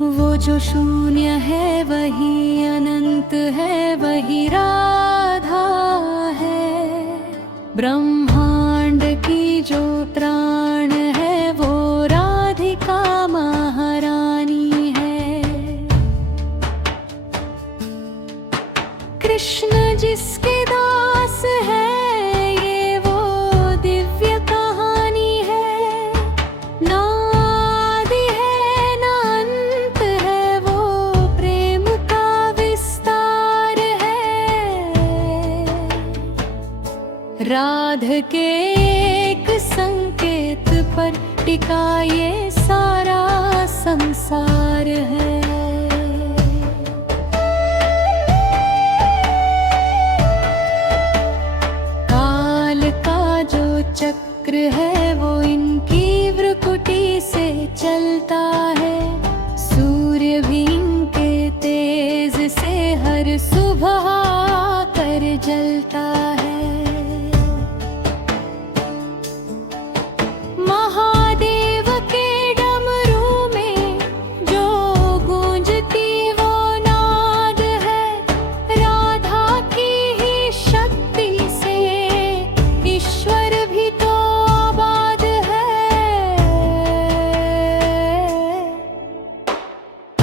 वो जो शून्य है वही अनंत है, वही राधा है। ब्रह्मांड की जो प्राण है वो राधिका महारानी है। कृष्ण जिसके दास है ये वो दिव्य कहानी है। ना आदि है ना अंत है, वो प्रेम का विस्तार है। राध के एक संकेत पर टिका ये सारा संसार है। काल का जो चक्र है वो इनकी भ्रुकुटी से चलता है। सूर्य भी इनके तेज से हर सुबह कर जलता है। महादेव के डमरू में जो गूंजती वो नाद है। राधा की ही शक्ति से ईश्वर भी तो आबाद है।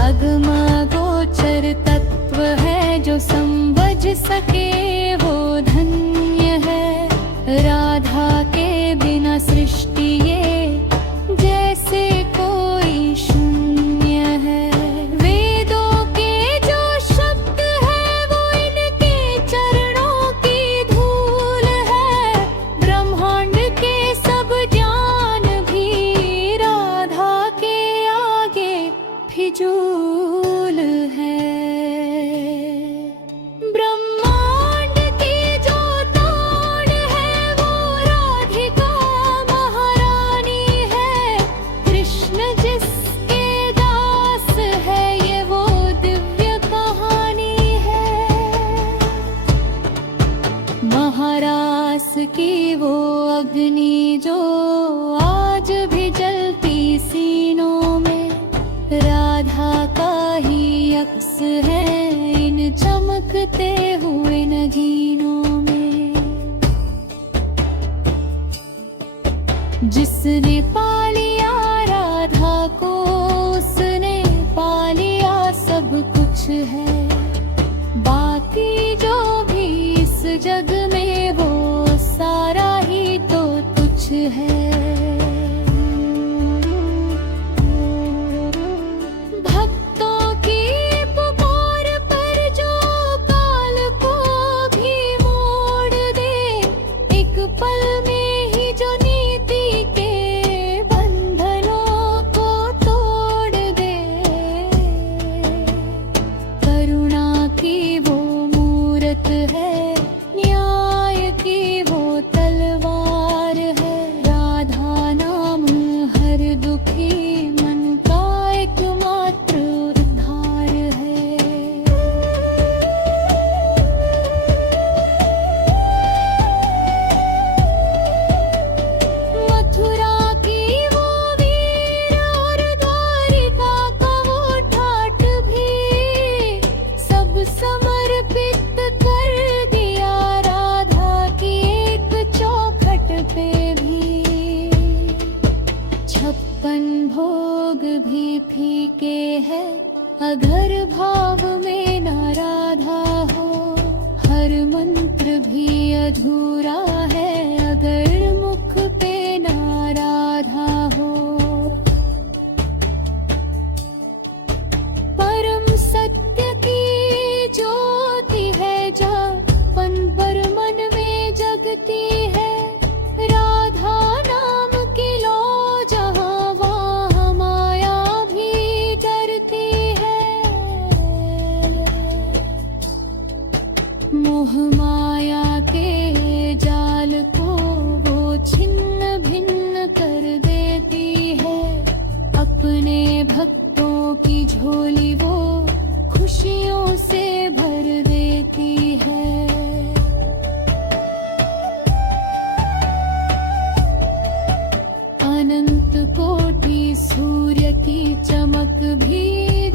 अगमगोचर तत्व है जो समझ सके वो धन्य है। राधा के बिना सृष्टि ये जैसे कोई शून्य है। वेदों के जो शब्द है वो इनके चरणों की धूल है। ब्रह्मांड के सब ज्ञान भी राधा के आगे फिजूल है। ब्रह्मांड की जो तान है वो राधिका महारानी है। कृष्ण जिसके दास है ये वो दिव्य कहानी है। महारास की वो अग्नि जो आज भी जलती सीनों में। राधा का ही अक्स है इन चमकते हुए नगीनों में। जिसने पा लिया राधा को उसने पा लिया सब कुछ है। बाकी जो भी इस जग में वो सारा ही तो तुच्छ है। भक्तों की पुकार पर जो काल को भी मोड़ दे। एक पल में ही जो नीति के बंधनों को तोड़ दे। करुणा की वो मूरत है, न्याय की वो तलवार है। राधा नाम हर दुखी मन का एकमात्र उद्धार है। मथुरा की वो वीर और द्वारिका का वो ठाट भी सब समर्पित कर दिया राधा की एक चौखट पे भी। 56 भोग भी फीके हैं अगर भाव में न राधा हो। हर मंत्र भी अधूरा है अगर मुख पे न राधा हो। परम सत्य की ज्योति है जपन पर मन में जगती है। राधा नाम की लो जहाँ वहाँ माया भी डरती है। मोह माया के जाल को वो छिन्न भिन्न कर देती है। अपने भक्तों की झोली वो खुशियों से भर देती है। अनंत कोटि सूर्य की चमक भी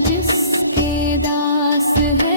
जिसके दास है